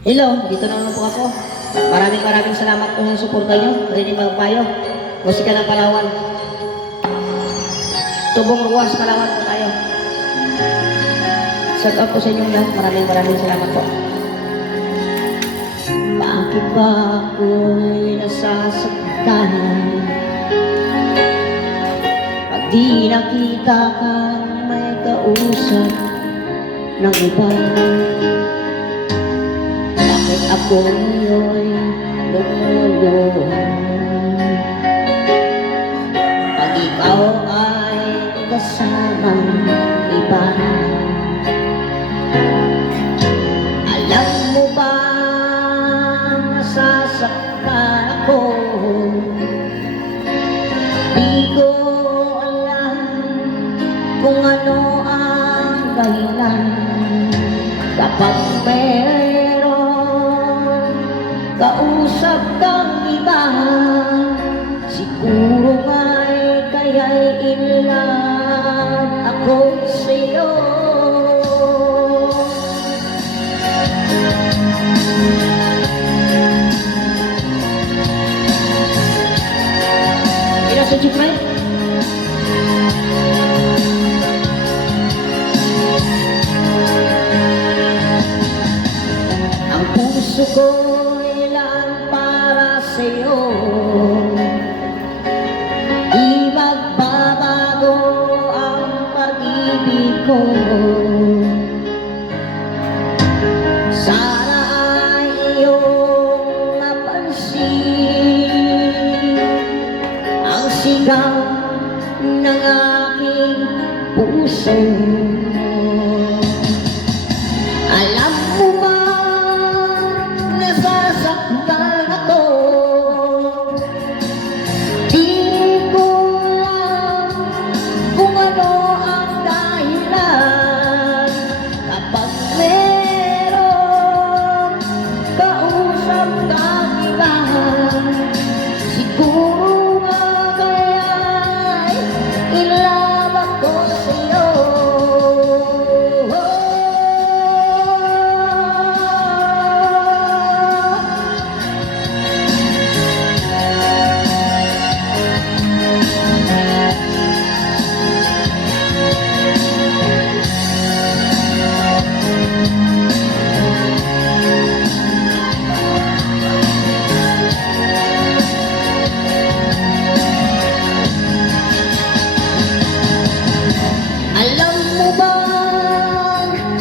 Hello, dito na naman po ako. Maraming salamat po sa suporta nyo. Rini Magpayo, Musika ng Palawan. Tubong Ruwas, Palawan po tayo. Shout out po sa inyong lahat. Maraming salamat po. Bakit ba ako'y nasasaktan pag di nakita ka may kausap ng iba? Bakit ako'y lumuluhan pag ikaw ay kasamang iba? Alam mo ba nasasaktan ako? Di ko alam kung ano ang dahilan kapag meron kausap kang iba. Siguro nga'y kaya'y in love ako sa'yo. Sa Chikmay. Ang puso ko'y lang para sa'yo, di magbabago ang pag-ibig ko. Sana ay iyong mapansin ang sigaw ng aking puso. Alam mo ba nasasaktan ako? Di ko alam kung ano ang dahilan kapag meron kausap kang iba. Siguro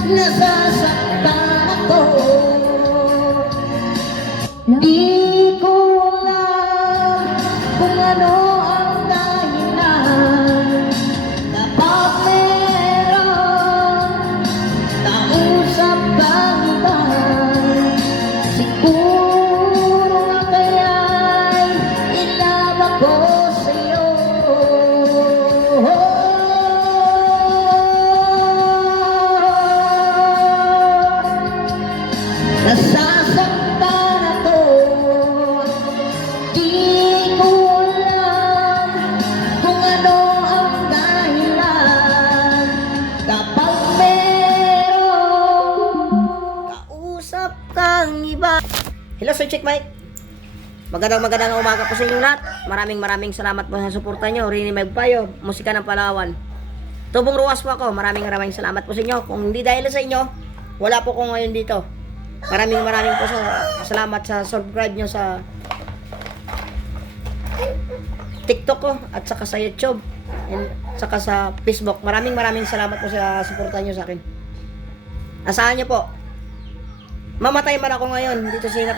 nasasaktan ako. Di ko alam kung ano ang dahilan kapag meron kausap kang iba. Siguro kaya'y in love ako sa'yo. Nasasaktan ako, di ko alam kung ano ang dahilan kapag meron kausap kang iba. Hello Sir Chick Mike. Magandang umaga po sa inyo lahat. Maraming salamat po sa suporta nyo. Rini Magpayo, Musika ng Palawan. Tubong Ruwas po ako. Maraming salamat po sa inyo. Kung hindi dahil sa inyo, wala po ko ngayon dito. Maraming po salamat sa subscribe nyo sa TikTok ko at saka sa YouTube and saka sa Facebook. Maraming salamat po sa suporta nyo sa akin. Asahan nyo po, mamatay man ako ngayon dito sa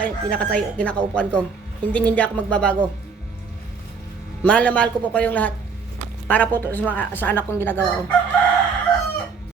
kinakaupuan ko, hindi ako magbabago. Mahal na mahal ko po kayong lahat para po sa anak kong ginagawa ko.